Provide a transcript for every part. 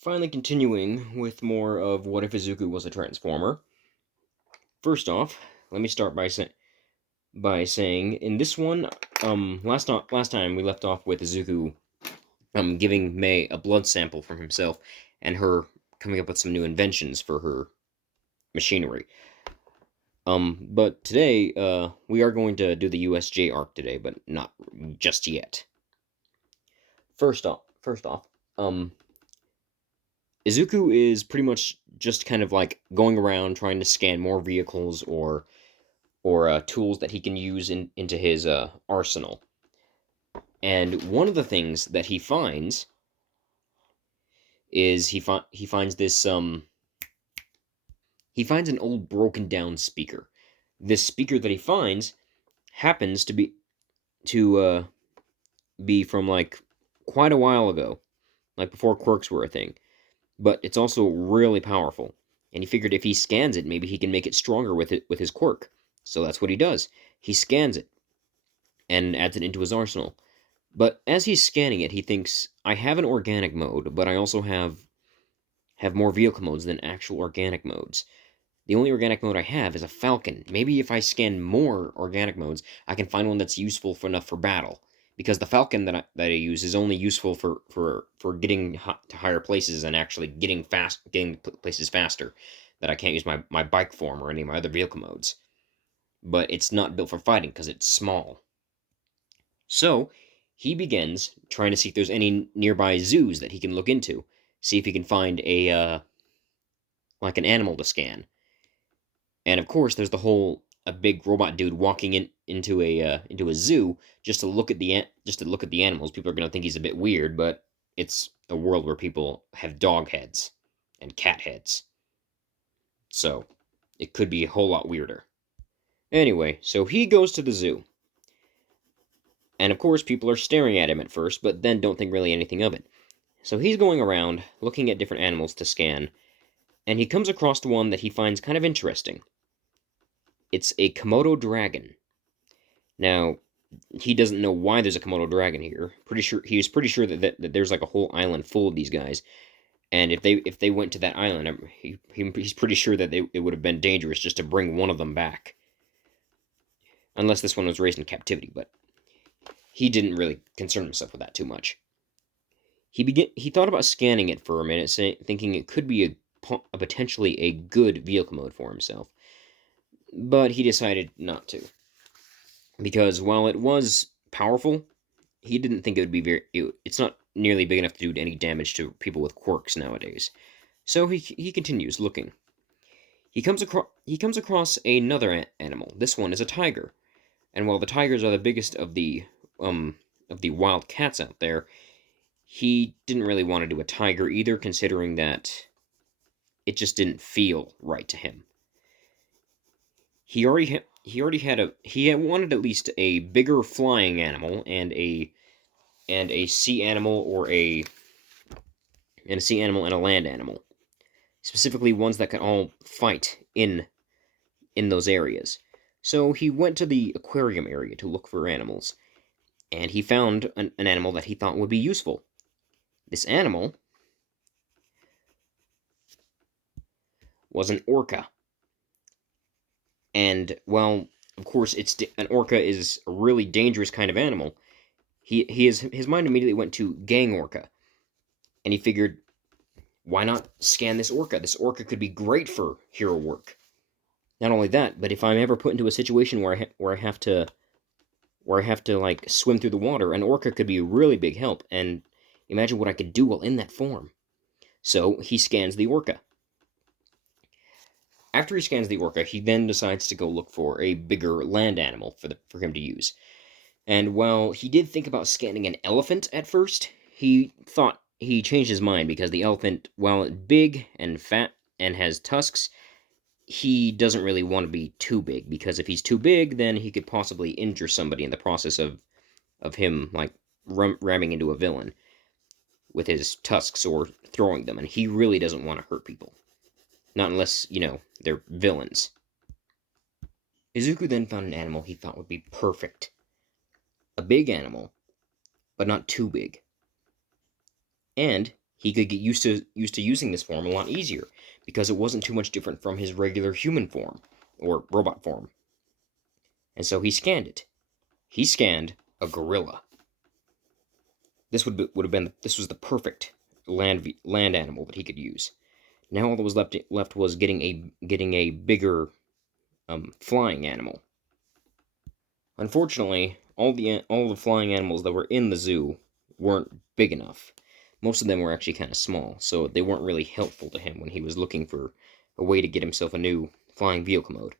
Finally continuing with more of what if Izuku was a Transformer. First off, let me start by saying in this one, last time we left off with Izuku giving Mei a blood sample from himself and her coming up with some new inventions for her machinery. But today, we are going to do the USJ arc today, but not just yet. First off, um, Izuku is pretty much just kind of like going around trying to scan more vehicles or tools that he can use into his arsenal. And one of the things that he finds is he finds this he finds an old broken down speaker. This speaker that he finds happens to be from like quite a while ago, like before quirks were a thing. But it's also really powerful. And he figured if he scans it, maybe he can make it stronger with his quirk. So that's what he does. He scans it and adds it into his arsenal. But as he's scanning it, he thinks, I have an organic mode, but I also have more vehicle modes than actual organic modes. The only organic mode I have is a falcon. Maybe if I scan more organic modes, I can find one that's useful enough for battle. Because the falcon that I use is only useful for getting to higher places and actually getting places faster. That I can't use my bike form or any of my other vehicle modes. But it's not built for fighting because it's small. So he begins trying to see if there's any nearby zoos that he can look into, see if he can find a like an animal to scan. And of course, there's the whole a big robot dude walking into a zoo just to look at the animals. People are gonna think he's a bit weird, but it's a world where people have dog heads and cat heads, so it could be a whole lot weirder. Anyway, so he goes to the zoo, and of course, people are staring at him at first, but then don't think really anything of it. So he's going around looking at different animals to scan, and he comes across one that he finds kind of interesting. It's a Komodo dragon. Now, he doesn't know why there's a Komodo dragon here. He's pretty sure that there's like a whole island full of these guys, and if they went to that island, he's pretty sure that it would have been dangerous just to bring one of them back, unless this one was raised in captivity. But he didn't really concern himself with that too much. He thought about scanning it for a minute, thinking it could be a potentially a good vehicle mode for himself, but he decided not to because while it was powerful, he didn't think it would be it's not nearly big enough to do any damage to people with quirks nowadays. So he continues looking. He comes across another animal. This one is a tiger, and while the tigers are the biggest of the wild cats out there, he didn't really want to do a tiger either, considering that it just didn't feel right to him. He had wanted at least a bigger flying animal and a sea animal and a land animal, specifically ones that can all fight in those areas. So he went to the aquarium area to look for animals, and he found an animal that he thought would be useful. This animal was an orca. And, well, of course, an orca is a really dangerous kind of animal. His mind immediately went to gang orca, and he figured, why not scan this orca? This orca could be great for hero work. Not only that, but if I'm ever put into a situation where I have to like swim through the water, an orca could be a really big help. And imagine what I could do while in that form. So he scans the orca. After he scans the orca, he then decides to go look for a bigger land animal for him to use. And while he did think about scanning an elephant at first, he changed his mind because the elephant, while it's big and fat and has tusks, he doesn't really want to be too big, because if he's too big, then he could possibly injure somebody in the process of him like ramming into a villain with his tusks or throwing them, and he really doesn't want to hurt people. Not unless, they're villains. Izuku then found an animal he thought would be perfect. A big animal, but not too big. And he could get used to using this form a lot easier, because it wasn't too much different from his regular human form, or robot form. And so he scanned it. He scanned a gorilla. Would have been this was the perfect land animal that he could use. Now all that was left was getting a bigger flying animal. Unfortunately, all the flying animals that were in the zoo weren't big enough. Most of them were actually kind of small, so they weren't really helpful to him when he was looking for a way to get himself a new flying vehicle mode.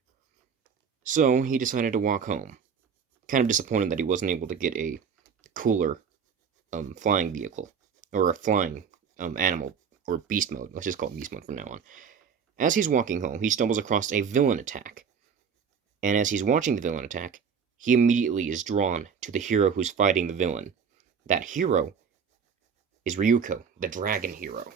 So he decided to walk home, kind of disappointed that he wasn't able to get a cooler flying vehicle, or a flying animal, or beast mode. Let's just call it beast mode from now on. As he's walking home, he stumbles across a villain attack. And as he's watching the villain attack, he immediately is drawn to the hero who's fighting the villain. That hero is Ryuko, the dragon hero.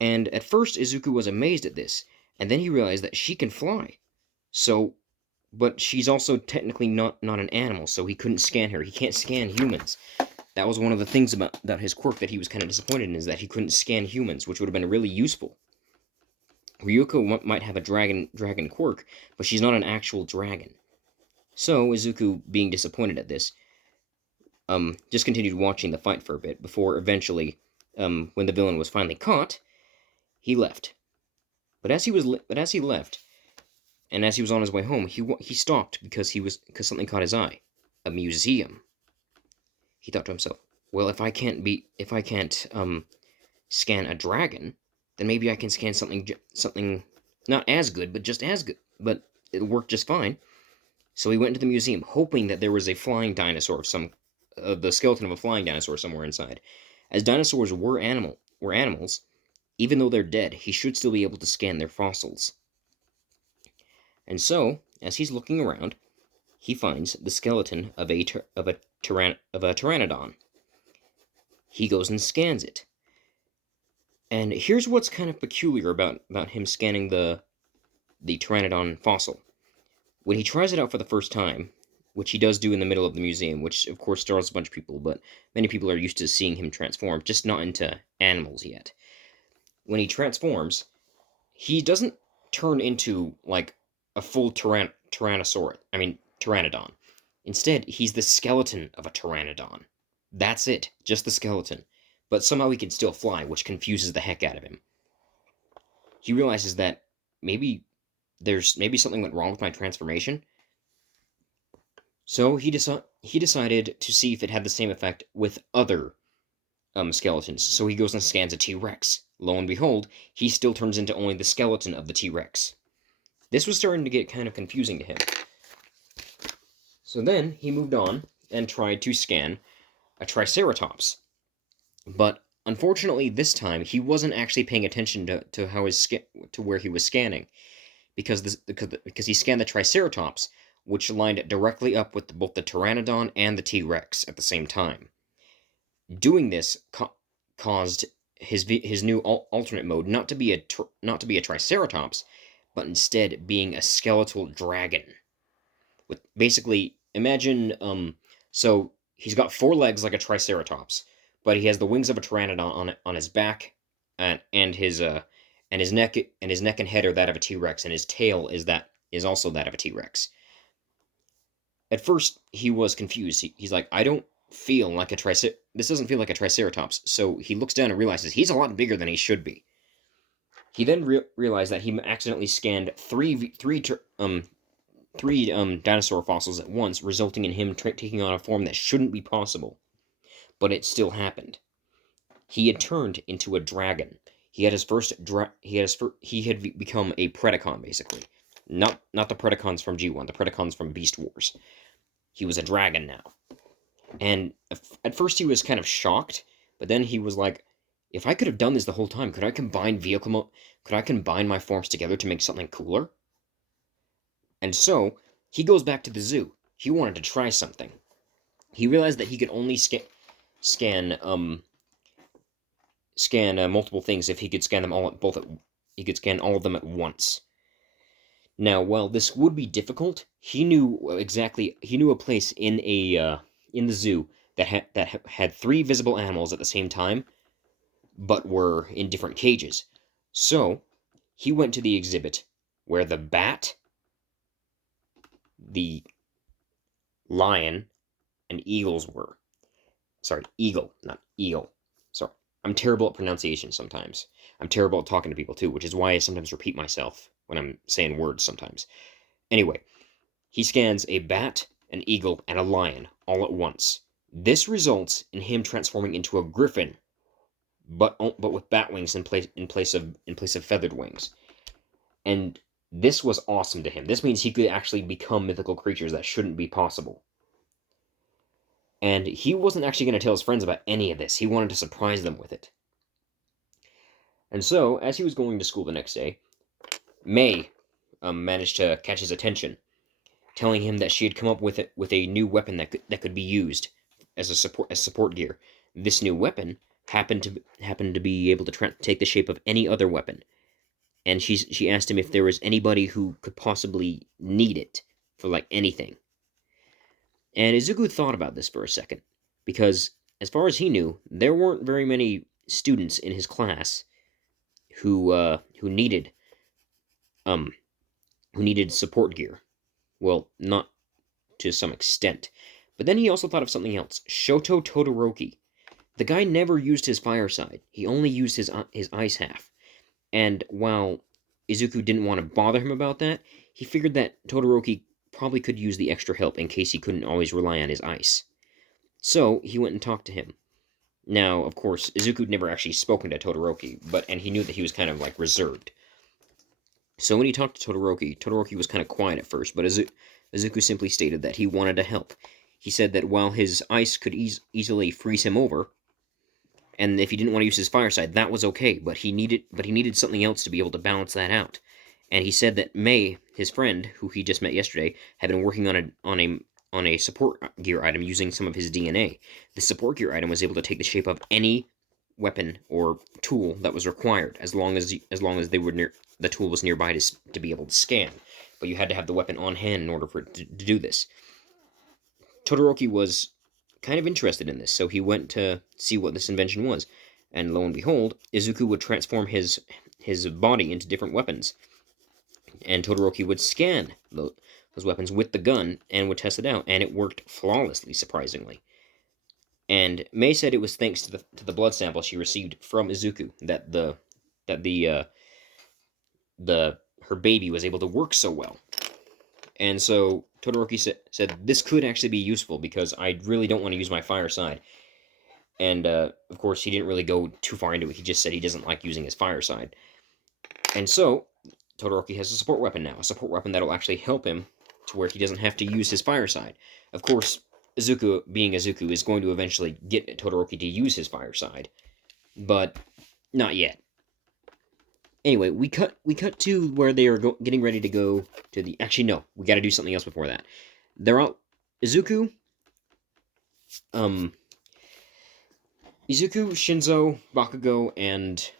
And at first, Izuku was amazed at this, and then he realized that she can fly. So, but she's also technically not an animal, so he couldn't scan her. He can't scan humans. That was one of the things about his quirk that he was kind of disappointed in, is that he couldn't scan humans, which would have been really useful. Ryuko might have a dragon quirk, but she's not an actual dragon. So, Izuku, being disappointed at this, just continued watching the fight for a bit, before eventually, when the villain was finally caught, he left. But as he left, and as he was on his way home, he stopped because something caught his eye. A museum. He thought to himself, well, if I can't scan a dragon, then maybe I can scan something not as good, but just as good. But it worked just fine. So he went to the museum, hoping that there was a flying dinosaur the skeleton of a flying dinosaur somewhere inside. As dinosaurs were animals, even though they're dead, he should still be able to scan their fossils. And so, as he's looking around, he finds the skeleton of a pteranodon. He goes and scans it. And here's what's kind of peculiar about him scanning the pteranodon fossil. When he tries it out for the first time, which he does do in the middle of the museum, which of course startles a bunch of people, but many people are used to seeing him transform, just not into animals yet. When he transforms, he doesn't turn into, like, a full pteranodon. Instead, he's the skeleton of a pteranodon. That's it, just the skeleton. But somehow he can still fly, which confuses the heck out of him. He realizes that maybe something went wrong with my transformation. So he decided to see if it had the same effect with other skeletons. So he goes and scans a T-Rex. Lo and behold, he still turns into only the skeleton of the T-Rex. This was starting to get kind of confusing to him. So then he moved on and tried to scan a Triceratops. But unfortunately, this time he wasn't actually paying attention to where he was scanning, because he scanned the Triceratops, which lined directly up with both the Pteranodon and the T-Rex at the same time. Doing this caused his new alternate mode not to be a Triceratops, but instead being a skeletal dragon. With basically, imagine so he's got 4 legs like a Triceratops, but he has the wings of a Pteranodon on his back, and his neck and head are that of a T-Rex, and his tail is also that of a T-Rex. At first, he was confused. He's like, I don't feel like a Triceratops. This doesn't feel like a Triceratops. So he looks down and realizes he's a lot bigger than he should be. He then realized that he accidentally scanned three dinosaur fossils at once, resulting in him taking on a form that shouldn't be possible. But it still happened. He had turned into a dragon. He had become a Predacon, basically. Not the Predacons from G1, the Predacons from Beast Wars. He was a dragon now. And at first he was kind of shocked, but then he was like, if I could have done this the whole time, could I combine my forms together to make something cooler? And so, he goes back to the zoo. He wanted to try something. He realized that he could only scan multiple things if he could scan them he could scan all of them at once. Now, while this would be difficult, he knew a place in the zoo that had 3 visible animals at the same time, but were in different cages. So he went to the exhibit where the bat, the lion, and eagles were. Sorry, eagle, not eel. Sorry. I'm terrible at pronunciation sometimes. I'm terrible at talking to people too, which is why I sometimes repeat myself when I'm saying words sometimes. Anyway, he scans a bat, an eagle, and a lion all at once. This results in him transforming into a griffin, but with bat wings in place of feathered wings. And this was awesome to him. This means he could actually become mythical creatures that shouldn't be possible. And he wasn't actually going to tell his friends about any of this. He wanted to surprise them with it. And so, as he was going to school the next day, May managed to catch his attention, telling him that she had come up with a new weapon that could be used as support gear. This new weapon happened to be able to take the shape of any other weapon, and she asked him if there was anybody who could possibly need it for like anything. And Izuku thought about this for a second, because as far as he knew, there weren't very many students in his class who needed support gear. Well, not to some extent. But then he also thought of something else. Shoto Todoroki. The guy never used his fire side. He only used his ice half. And while Izuku didn't want to bother him about that, he figured that Todoroki probably could use the extra help in case he couldn't always rely on his ice. So he went and talked to him. Now, of course, Izuku'd never actually spoken to Todoroki, and he knew that he was kind of like reserved. So when he talked to Todoroki, Todoroki was kind of quiet at first, but Izuku simply stated that he wanted to help. He said that while his ice could easily freeze him over, and if he didn't want to use his fire side, that was okay, but he needed something else to be able to balance that out. And he said that May, his friend, who he just met yesterday, had been working on a support gear item using some of his DNA. The support gear item was able to take the shape of any weapon or tool that was required, as long as the tool was nearby to be able to scan. But you had to have the weapon on hand in order for it to do this. Todoroki was kind of interested in this, so he went to see what this invention was. And lo and behold, Izuku would transform his body into different weapons. And Todoroki would scan those weapons with the gun and would test it out, and it worked flawlessly, surprisingly. And May said it was thanks to the blood sample she received from Izuku that her baby was able to work so well. And so Todoroki said this could actually be useful because I really don't want to use my fire side. And of course, he didn't really go too far into it. He just said he doesn't like using his fire side. And so Todoroki has a support weapon now, a support weapon that'll actually help him to where he doesn't have to use his fire side. Of course, Izuku, being Izuku, is going to eventually get Todoroki to use his fire side, but not yet. Anyway, we cut to where they are getting ready to go to the... Actually, no, we got to do something else before that. They're out... Izuku, Shinzo, Bakugo, and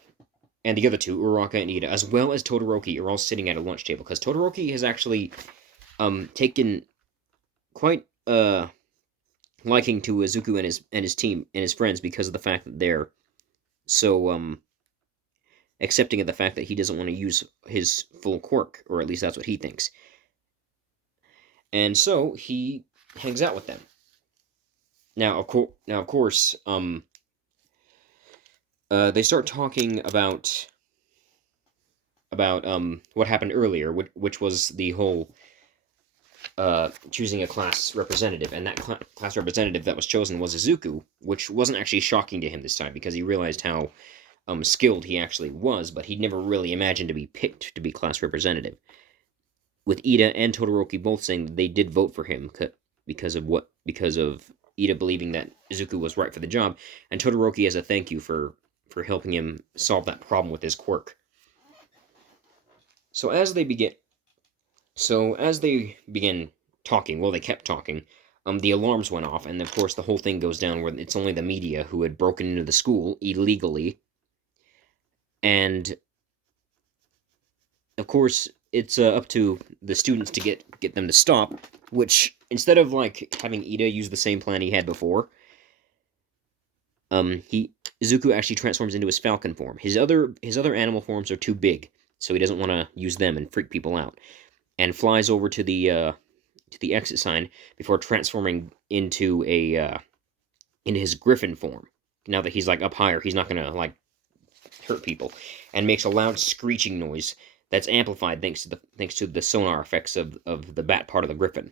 the other two, Uraraka and Ida, as well as Todoroki, are all sitting at a lunch table, because Todoroki has actually taken quite liking to Izuku and his team and his friends because of the fact that they're so accepting of the fact that he doesn't want to use his full quirk, or at least that's what he thinks. And so he hangs out with them. Now, of course, they start talking about what happened earlier, which was the whole choosing a class representative, and that class representative that was chosen was Izuku, which wasn't actually shocking to him this time because he realized how skilled he actually was, but he'd never really imagined to be picked to be class representative. With Ida and Todoroki both saying that they did vote for him because of Ida believing that Izuku was right for the job, and Todoroki as a thank you for helping him solve that problem with his quirk. So as they begin talking, well, they kept talking, the alarms went off, and of course the whole thing goes down where it's only the media who had broken into the school illegally. And of course, it's up to the students to get them to stop, which, instead of like having Ida use the same plan he had before, He Izuku actually transforms into his falcon form. His other animal forms are too big, so he doesn't want to use them and freak people out. And flies over to the exit sign before transforming into his griffin form. Now that he's like up higher, he's not gonna like hurt people, and makes a loud screeching noise that's amplified thanks to the sonar effects of the bat part of the griffin.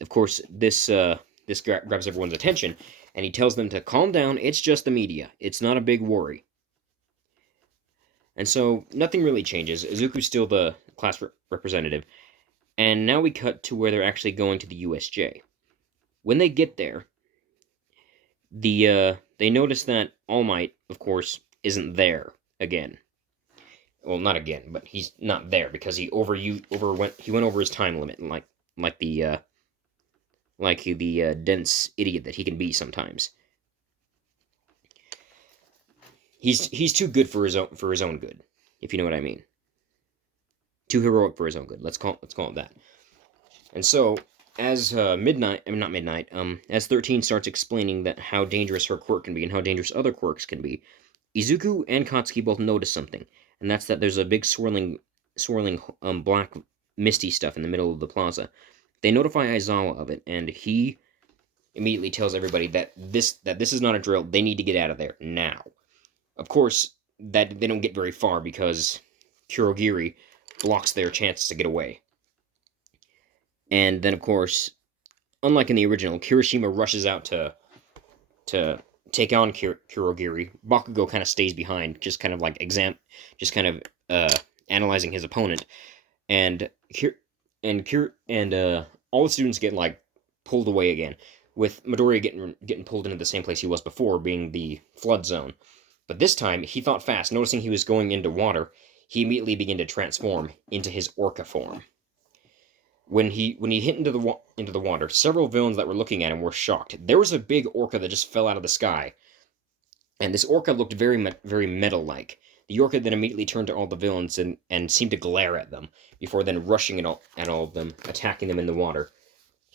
Of course, this grabs everyone's attention, and he tells them to calm down. It's just the media. It's not a big worry. And so nothing really changes. Izuku's still the class representative, and now we cut to where they're actually going to the USJ. When they get there, they notice that All Might, of course, isn't there again. Well, not again, but he's not there because he went over his time limit, like the dense idiot that he can be sometimes. He's too good for his own good, if you know what I mean. Too heroic for his own good. Let's call it that. And so, as not midnight, as 13 starts explaining that how dangerous her quirk can be and how dangerous other quirks can be, Izuku and Katsuki both notice something, and that's that there's a big swirling, black misty stuff in the middle of the plaza. They notify Aizawa of it, and he immediately tells everybody that this is not a drill. They need to get out of there now. Of course, that they don't get very far because Kurogiri blocks their chances to get away. And then, of course, unlike in the original, Kirishima rushes out to take on Kurogiri. Bakugo kind of stays behind, just kind of like analyzing his opponent, and all the students get like pulled away again, with Midoriya getting pulled into the same place he was before, being the flood zone. But this time he thought fast, noticing he was going into water. He immediately began to transform into his orca form. When he hit into the water, several villains that were looking at him were shocked. There was a big orca that just fell out of the sky, and this orca looked very metal-like. The orca then immediately turned to all the villains and seemed to glare at them, before then rushing at all of them, attacking them in the water.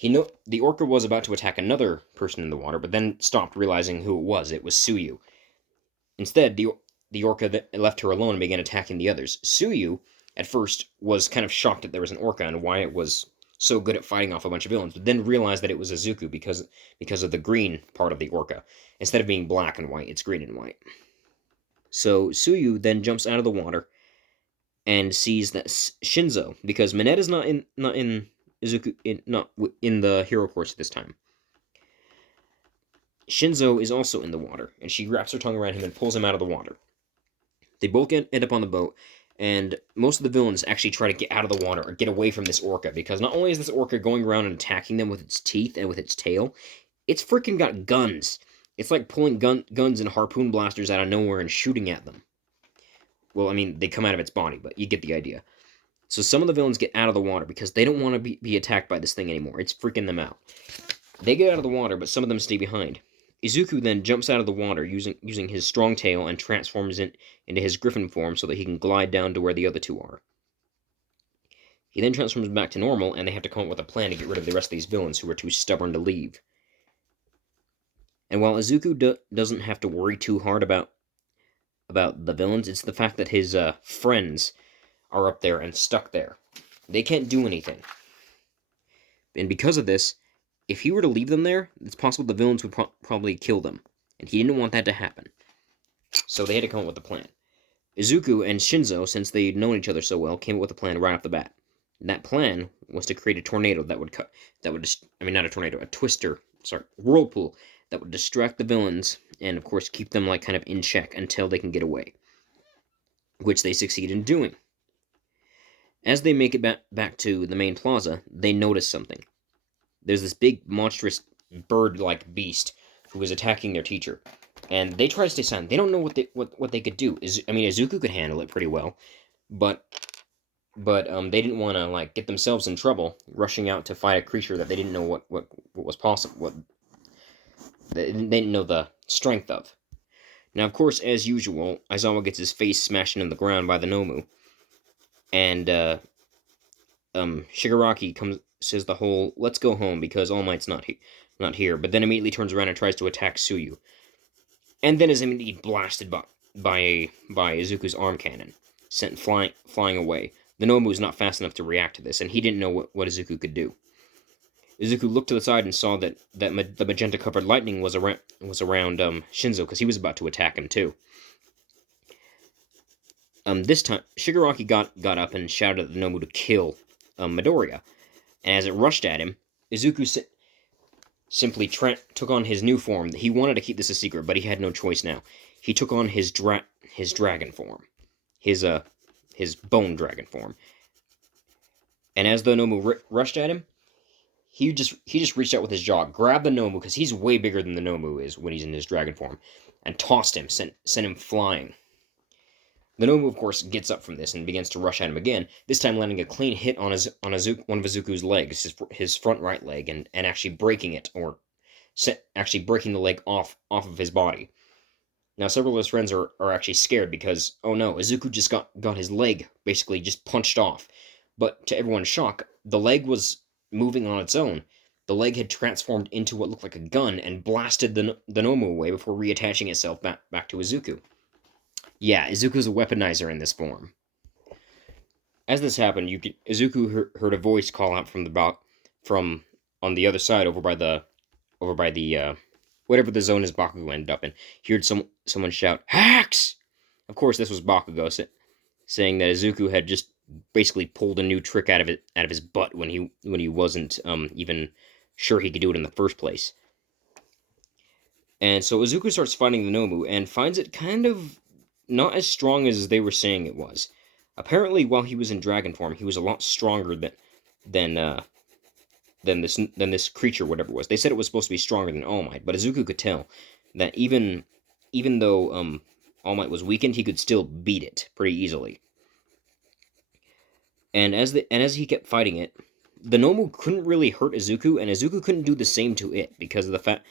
The orca was about to attack another person in the water, but then stopped, realizing who it was. It was Tsuyu. Instead, the orca left her alone and began attacking the others. Tsuyu, at first, was kind of shocked that there was an orca and why it was so good at fighting off a bunch of villains, but then realized that it was Izuku because of the green part of the orca. Instead of being black and white, it's green and white. So Tsuyu then jumps out of the water and sees that Shinzo, because Minetta's not in Izuku not in the hero course at this time. Shinzo is also in the water, and she wraps her tongue around him and pulls him out of the water. They both end up on the boat, and most of the villains actually try to get out of the water or get away from this orca, because not only is this orca going around and attacking them with its teeth and with its tail, it's freaking got guns. It's like pulling guns and harpoon blasters out of nowhere and shooting at them. Well, I mean, they come out of its body, but you get the idea. So some of the villains get out of the water because they don't want to be attacked by this thing anymore. It's freaking them out. They get out of the water, but some of them stay behind. Izuku then jumps out of the water using his strong tail and transforms it into his griffin form so that he can glide down to where the other two are. He then transforms back to normal, and they have to come up with a plan to get rid of the rest of these villains who are too stubborn to leave. And while Izuku doesn't have to worry too hard about the villains, it's the fact that his friends are up there and stuck there. They can't do anything. And because of this, if he were to leave them there, it's possible the villains would probably kill them. And he didn't want that to happen. So they had to come up with a plan. Izuku and Shinzo, since they'd known each other so well, came up with a plan right off the bat. And that plan was to create a tornado a whirlpool that would distract the villains and, of course, keep them, like, kind of in check until they can get away. Which they succeed in doing. As they make it back to the main plaza, they notice something. There's this big, monstrous, bird-like beast who is attacking their teacher. And they try to stay silent. They don't know what they could do. Izuku could handle it pretty well. But they didn't want to, like, get themselves in trouble, rushing out to fight a creature that they didn't know what was possible, they didn't know the strength of. Now, of course, as usual, Aizawa gets his face smashed into the ground by the Nomu. And, Shigaraki says the whole, let's go home because All Might's not here, but then immediately turns around and tries to attack Tsuyu. and then is immediately blasted by Izuku's arm cannon, sent flying away. The Nomu was not fast enough to react to this, and he didn't know what Izuku could do. Izuku looked to the side and saw that the magenta-covered lightning was around Shinzo, because he was about to attack him too. This time, Shigaraki got up and shouted at the Nomu to kill Midoriya, and as it rushed at him, Izuku simply took on his new form. He wanted to keep this a secret, but he had no choice now. He took on his dragon form, his bone dragon form, and as the Nomu rushed at him, he just reached out with his jaw, grabbed the Nomu, because he's way bigger than the Nomu is when he's in his dragon form, and tossed him, sent him flying. The Nomu, of course, gets up from this and begins to rush at him again, this time landing a clean hit on one of Izuku's legs, his front right leg, and actually breaking it, or actually breaking the leg off of his body. Now, several of his friends are actually scared because, oh no, Izuku just got his leg basically just punched off. But to everyone's shock, the leg was moving on its own. The leg had transformed into what looked like a gun and blasted the Nomu away before reattaching itself back to Izuku. Yeah, Izuku's a weaponizer in this form. As this happened, Izuku heard a voice call out from on the other side, over by the whatever the zone is Bakugo ended up in. He heard someone shout, "Hacks!" Of course, this was Bakugo saying that Izuku had just basically pulled a new trick out of his butt when he wasn't even sure he could do it in the first place. And so Izuku starts fighting the Nomu and finds it kind of not as strong as they were saying it was. Apparently, while he was in dragon form, he was a lot stronger than this creature, whatever it was. They said it was supposed to be stronger than All Might, but Izuku could tell that even though All Might was weakened, he could still beat it pretty easily. And as he kept fighting it, the Nomu couldn't really hurt Izuku, and Izuku couldn't do the same to it because of the fact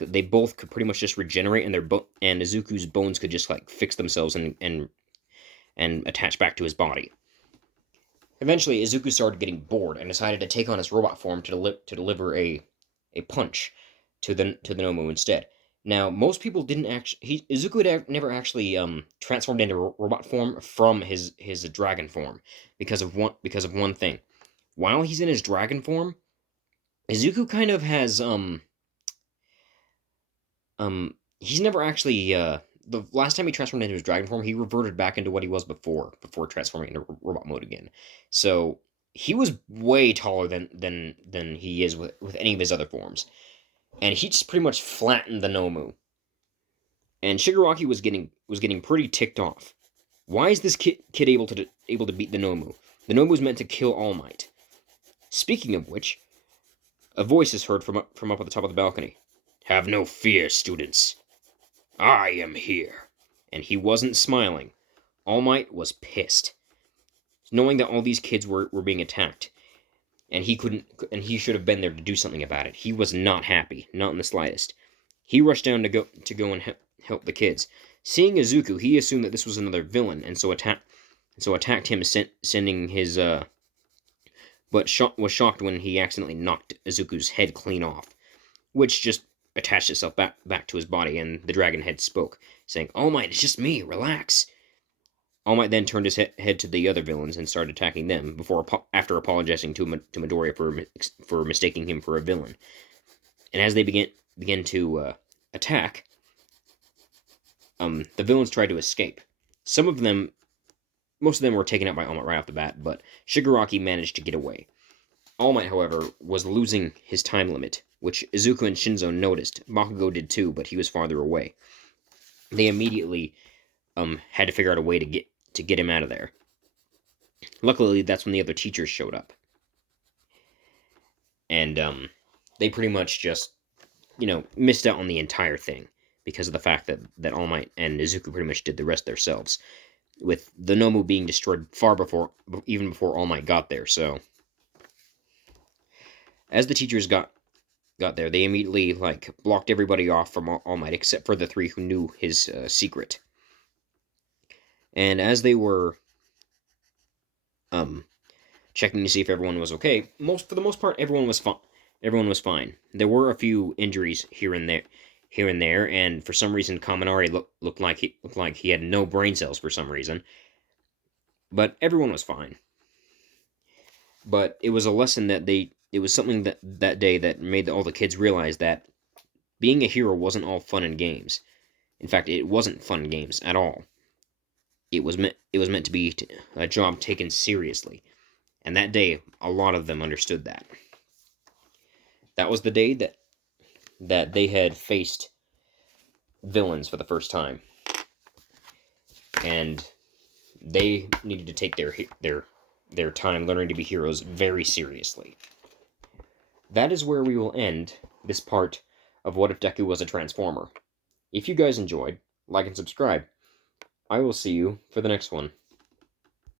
that they both could pretty much just regenerate, and and Izuku's bones could just like fix themselves and attach back to his body. Eventually, Izuku started getting bored and decided to take on his robot form to deliver a punch to the Nomu instead. Now, most people didn't actually. Izuku had never actually transformed into robot form from his dragon form because of one thing. While he's in his dragon form, Izuku kind of has he's never actually the last time he transformed into his dragon form, he reverted back into what he was before transforming into robot mode again. So he was way taller than he is with any of his other forms, and he just pretty much flattened the Nomu. And Shigaraki was getting pretty ticked off. Why is this kid able to beat the Nomu? The Nomu was meant to kill All Might. Speaking of which, a voice is heard from up at the top of the balcony. "Have no fear, students. I am here." And he wasn't smiling. All Might was pissed, knowing that all these kids were being attacked, and he should have been there to do something about it. He was not happy, not in the slightest. He rushed down to go and help the kids. Seeing Izuku, he assumed that this was another villain, and so attacked him, sending his but was shocked when he accidentally knocked Izuku's head clean off, which just attached itself back to his body, and the dragon head spoke, saying, "All Might, it's just me, relax." All Might then turned his head to the other villains and started attacking them, after apologizing to Midoriya for mistaking him for a villain. And as they began to attack, the villains tried to escape. Most of them were taken out by All Might right off the bat, but Shigaraki managed to get away. All Might, however, was losing his time limit, which Izuku and Shinzo noticed. Bakugo did too, but he was farther away. They immediately had to figure out a way to get him out of there. Luckily, that's when the other teachers showed up. And they pretty much just, missed out on the entire thing because of the fact that All Might and Izuku pretty much did the rest themselves, with the Nomu being destroyed even before All Might got there. So, as the teachers got there, they immediately blocked everybody off from All Might except for the three who knew his secret. And as they were checking to see if everyone was okay, for the most part, everyone was fine. There were a few injuries here and there, here and there, and for some reason Kaminari looked like he had no brain cells for some reason. But everyone was fine. But it was a lesson that it was something that day that made all the kids realize that being a hero wasn't all fun and games. In fact, it wasn't fun games at all. It was meant to be a job taken seriously. And that day, a lot of them understood that. That was the day that they had faced villains for the first time, and they needed to take their time learning to be heroes very seriously. That is where we will end this part of What If Deku Was a Transformer. If you guys enjoyed, like and subscribe. I will see you for the next one.